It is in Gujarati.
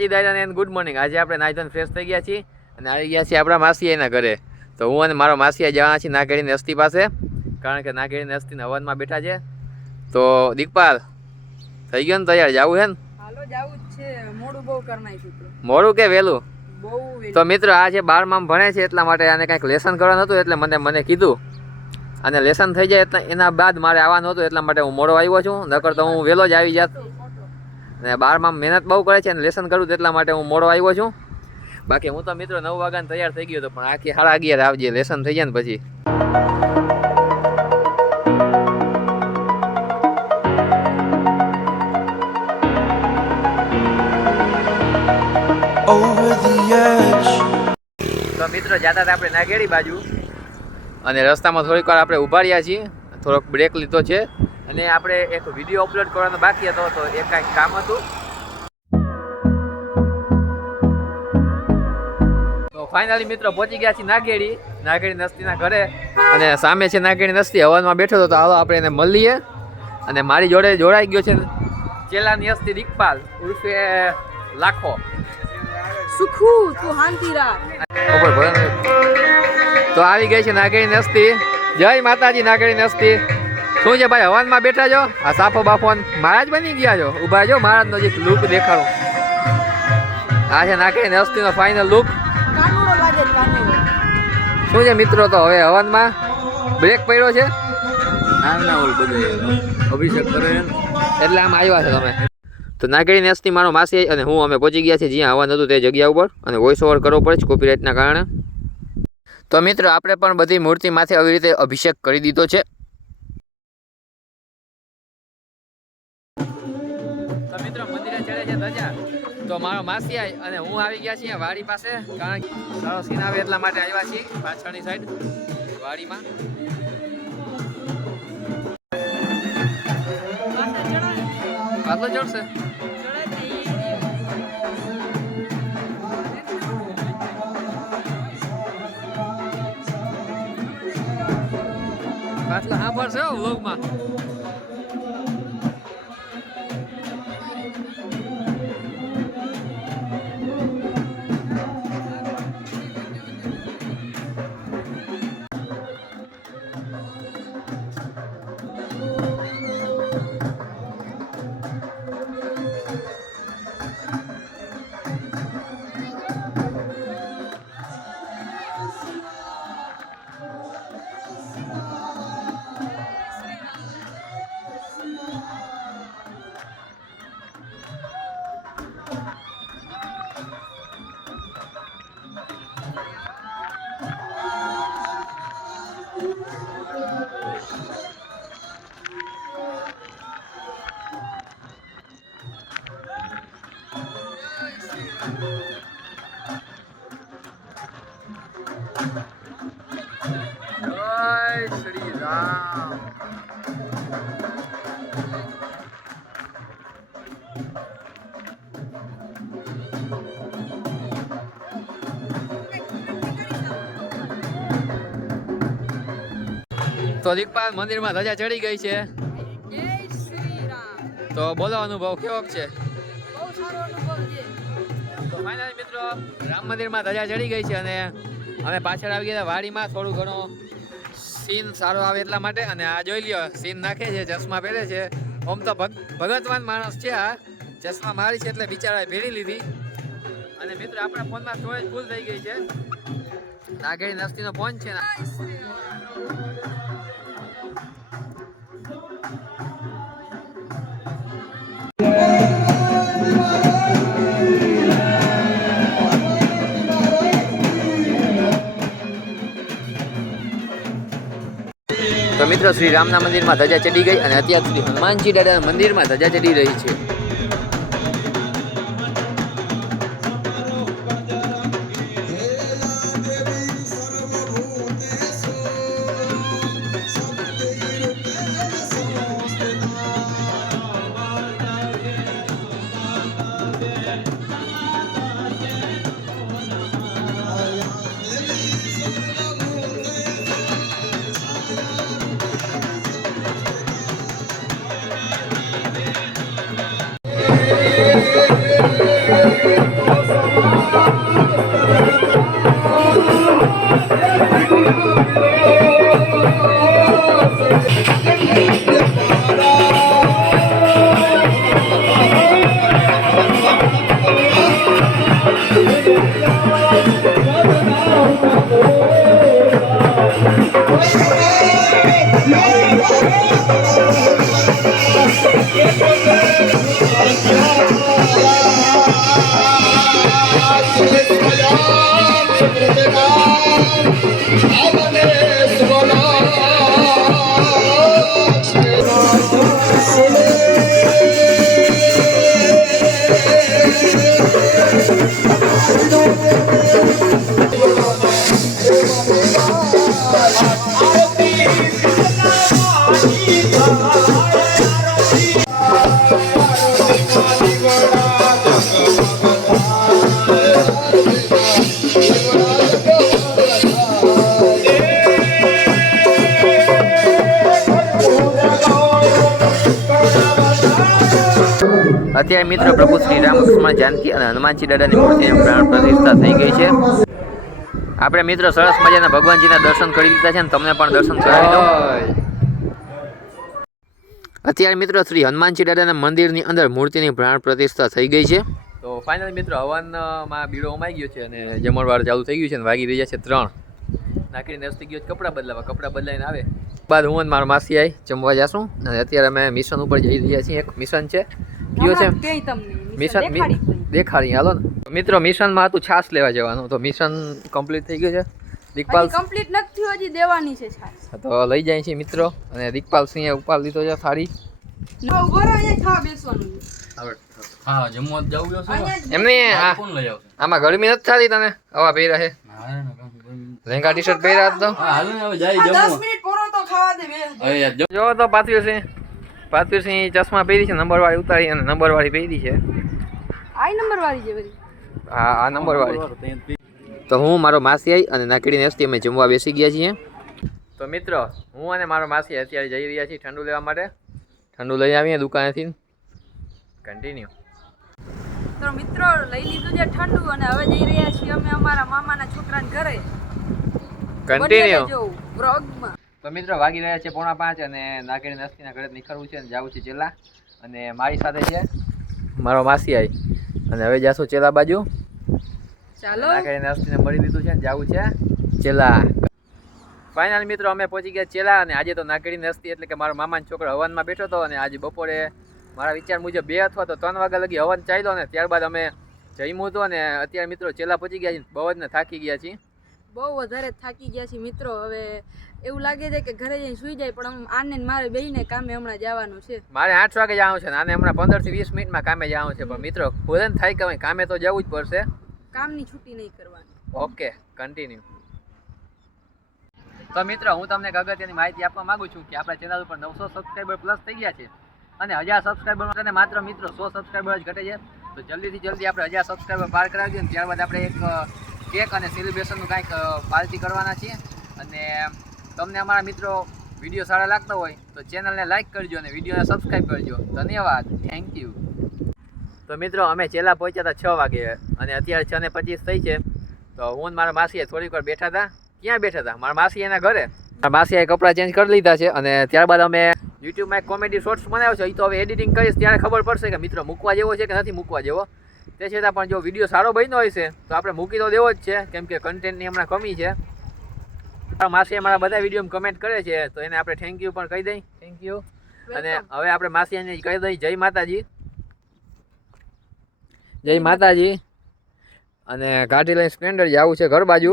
માતાજી દાદા ને ગુડ મોર્નિંગ. આજે આપણે નાઈ ફ્રેશ થઈ ગયા છીએ અને આવી ગયા છીએ આપણા માસીયાના ઘરે. તો હું અને મારો માસીયા જવાના છીએ નાગેડીની અસ્તી પાસે કારણ કે નાગેડીની અસ્તીના હવનમાં બેઠા છે. તો દીકપાલ થઈ ગયો ને તૈયાર? જવું છે ને? મોડું કે વહેલું? તો મિત્રો આ જે માં ભણે છે એટલા માટે આને કંઈક લેસન કરવાનું હતું એટલે મને મને કીધું. અને લેસન થઈ જાય એટલે એના બાદ મારે આવવાનું હતું એટલા માટે હું મોડો આવ્યો છું. નકર તો હું વહેલો જ આવી જાત. અને બારમાં મહેનત બહુ કરે છે અને લેસન કરું એટલા માટે હું મોડો આવ્યો છું. બાકી હું તો મિત્રો નવ વાગ્યાને તૈયાર થઈ ગયો હતો પણ આખી સાડા અગિયાર આવજે લેસન થઈ જાય ને પછી. તો મિત્રો જતા હતા આપણે નાગેડી બાજુ. અને રસ્તામાં થોડીક વાર આપણે ઊભા રહ્યા છીએ. થોડોક બ્રેક લીધો છે. અને આપણે એક વીડિયો અપલોડ કરવાનો બાકી હતો તો એ કાંઈક કામ હતું. તો ફાઇનલી મિત્રો પહોંચી ગયા છીએ નાગેડી. નાગેડી નસ્તીના ઘરે. અને સામે છે નાગેડી નસ્તી. હવનમાં બેઠો હતો તો હાલો આપણે એને મળીએ. અને મારી જોડે જોડાઈ ગયો છે ચેલાની અસ્તી દીકપાલ ઉર્ફે લાખો. સુખુ તું શાંતિ રાખ. તો આવી ગઈ છે નાગેડી નસ્તી. જય માતાજી નાગેડી નસ્તી. શું છે ભાઈ હવનમાં બેઠા છો? આ સાફો બાફો મહારાજ બની ગયા છો? ઊભા છો? મહારાજનો જે લુક દેખાડો આ છે નાગેડી નસ્તીનો ફાઇનલ લુક શું છે મિત્રો તો હવે હવનમાં બ્રેક પડ્યો છે? અભિષેક કરે એટલે આમ આવ્યા છે તમે. તો નાગેડી નેસ્તી મારો માસી અને હું અમે પહોંચી ગયા છીએ જ્યાં હવન હતું તે જગ્યા ઉપર અને વોઇસ ઓવર કરવો પડે છે કોપીરાઇટના કારણે. તો મિત્રો આપણે પણ બધી મૂર્તિ માથે આવી રીતે અભિષેક કરી દીધો છે. ચડે છે ધજા. તો મારો માસી અને હું આવી ગયા છીએ વાડી પાસે, કારણ કે સારો સીન આવે એટલા માટે આવ્યા છીએ, પાછળની સાઈડ વાડીમાં. પાછળ ચડશે. પાછલા હો વ્લોગમાં તો દીકપાલ મંદિરમાં ધજા ચડી ગઈ છે. તો બોલો અનુભવ કેવો છે? તો ફાઇનલી મિત્રો, રામ મંદિરમાં ધજા ચડી ગઈ છે અને અમે પાછળ આવી ગયા વાડીમાં થોડું ઘણું. સીન સારો આવે એટલા માટે અને આ જોઈ લ્યો સીન નાખે છે, ચશ્મા પહેરે છે. આમ તો ભગ, ભગતવાન માણસ છે આ. ચશ્મા મારી છે એટલે બિચારાએ ભેરી લીધી. અને મિત્રો, આપણા ફોનમાં સ્ટોરેજ ફૂલ થઈ ગઈ છે. નાગેડી નસ્તીનો ફોન છે ને. તો મિત્રો શ્રી રામના મંદિરમાં ધજા ચડી ગઈ અને અત્યાર સુધી હનુમાનજી દાદાના મંદિરમાં ધજા ચડી રહી છે. અત્યારે મિત્રો પ્રભુ શ્રી રામકૃષ્ણ જાનકી અને હનુમાનજી દાદાની મૂર્તિની પ્રાણ પ્રતિષ્ઠા થઈ ગઈ છે. આપણે મિત્રો સરસ મજાના ભગવાનજીના દર્શન કરી લીધા છે અને તમને પણ દર્શન કરાવી દઉં. અત્યારે મિત્રો શ્રી હનુમાનજી દાદાના મંદિરની અંદર મૂર્તિની પ્રાણ પ્રતિષ્ઠા થઈ ગઈ છે. તો ફાઇનલ મિત્રો હવનમાં બીડો ઉમાઈ ગયો છે અને જમણવાર ચાલુ થઈ ગયું છે અને વાગી રહ્યા છે ત્રણ. નાખીને નસ ગયો કપડાં બદલાવા, કપડાં બદલાઈને આવે. બાદ હું અને મારા માસી આવી જમવા જશું. અને અત્યારે અમે મિશન ઉપર જઈ રહ્યા છીએ. એક મિશન છે. કયો છે. મિશન દેખાડી હાલો ને. મિત્રો મિશનમાં હતું છાસ લેવા જવાનું. તો મિશન કમ્પ્લીટ થઈ ગયું છે. દીકપાલ કમ્પ્લીટ નથી હજી દેવાની છે છાસ તો લઈ જાય છે મિત્રો. અને દીકપાલ સિંહે ઉપાડ લીધો છે થાળી. ના, ઊભો રહો, અહીંયા ખાવા બેસવાનું હા જમવા જવું હશે ને? અહીંયા જ એમને આ કોણ લઈ આવશે? આમાં ગરમી નથી થતી તને? હવા પહેરા છે લેંગા ટી શર્ટ પહેરા હતા હા હાલો ને હવે જાય આ દસ મિનિટ પૂરો તો ખાવા દે બે તો જો તો પાથવીર સિંહ. પાથવીર સિંહ ચશ્મા પહેરી છે નંબર વાળી ઉતારી અને નંબર વાળી પહેરી છે. આઈ નંબર વાળી છે બધી. હા આ નંબર વાળી તો હું મારો માસી આવી અને નાકડી હસ્તી અમે જમવા બેસી ગયા છીએ. તો મિત્રો હું અને મારો માસી અત્યારે જઈ રહ્યા છીએ ઠંડુ લેવા માટે. ઠંડુ લઈ આવીએ દુકાનેથી. કન્ટિન્યુ તો મિત્રો લઈ લીધું છે ઠંડુ અને હવે જઈ રહ્યા છીએ અમે અમારા મામાના છોકરાને ઘરે. કન્ટિન્યુ વ્લોગમાં. તો મિત્રો વાગી રહ્યા છે પોણા પાંચ અને નાગેડી નસ્તીના ઘરે નીકળવું છે અને જવું છે ચેલા. અને મારી સાથે છે મારો માસી આવી અને હવે જાશું ચેલા બાજુ. ચાલો. નાગેડી નસ્તીને મળી લીધું છે ને જવું છે ચેલા. ફાઇનલ મિત્રો અમે પહોંચી ગયા ચેલા અને આજે તો નાગેડી નસ્તી એટલે કે મારો મામાનો છોકરો હવનમાં બેઠો હતો અને આજે બપોરે મારા વિચાર મુજબ બે અથવા તો ત્રણ વાગ્યા લગી હવન ચાલ્યો ને ત્યારબાદ અમે જમ્યું હતું અને અત્યારે મિત્રો ચેલા પહોંચી ગયા છીએ બહુ જ ને થાકી ગયા છીએ. બહુ વધારે થાકી ગયા છીએ મિત્રો. હવે એવું લાગે છે કે ઘરે જઈને સુઈ જાય પણ આમ આને મારે બેહીને કામે હમણાં જવાનું છે. મારે આઠ વાગે જવાનું છે આને હમણાં પંદરથી વીસ મિનિટમાં કામે જવાનું છે. પણ મિત્રો ભોજન થાય કે કામે તો જવું જ પડશે. કામની છૂટી નહીં કરવાની. ઓકે કન્ટિન્યુ તો મિત્રો હું તમને અગત્યની માહિતી આપવા માંગુ છું કે આપણા ચેનલ ઉપર નવસો સબસ્ક્રાઈબર પ્લસ થઈ ગયા છે અને હજાર સબસ્ક્રાઈબર માટે માત્ર મિત્રો સો સબસ્ક્રાઈબર જ ઘટે છે. તો જલ્દીથી જલ્દી આપણે હજાર સબસ્ક્રાઈબર પાર કરાવી દઈએ અને ત્યારબાદ આપણે એક કેક અને સેલિબ્રેશનનું કાંઈક પાર્ટી કરવાના છીએ. અને તમને અમારા મિત્રો વીડિયો સારા લાગતા હોય, તો ચેનલને લાઈક કરજો અને વિડીયોને સબસ્ક્રાઈબ કરજો. ધન્યવાદ. થેન્ક યુ તો મિત્રો, અમે છેલ્લા પહોંચ્યા હતા છ વાગે અને અત્યારે છ ને પચીસ થઈ છે. તો હું મારા માસીએ થોડીક વાર બેઠા હતા. ક્યાં બેઠા હતા? મારા માસી એના ઘરે. મારા માસીએ કપડાં ચેન્જ કરી લીધા છે અને ત્યારબાદ અમે યુટ્યુબમાં એક કોમેડી શોર્ટ્સ બનાવ્યો છે. એ તો હવે એડિટિંગ કરીશ, ત્યારે ખબર પડશે કે મિત્રો મૂકવા જેવો છે કે નથી મૂકવા જેવો. તે છતાં પણ જો વીડિયો સારો બન્યો હોય છે તો આપણે મૂકી તો દેવો જ છે કેમ કે કન્ટેન્ટની હમણાં કમી છે. માસી મારા બધા વીડિયો કમેન્ટ કરે છે તો એને આપણે થેન્ક યુ પણ કહી દઈ. થેન્ક યુ અને હવે આપણે માસી એને કહી દઈ જય માતાજી. જય માતાજી. અને ગાડી લઈને સ્પ્લેન્ડર જવું છે ઘર બાજુ.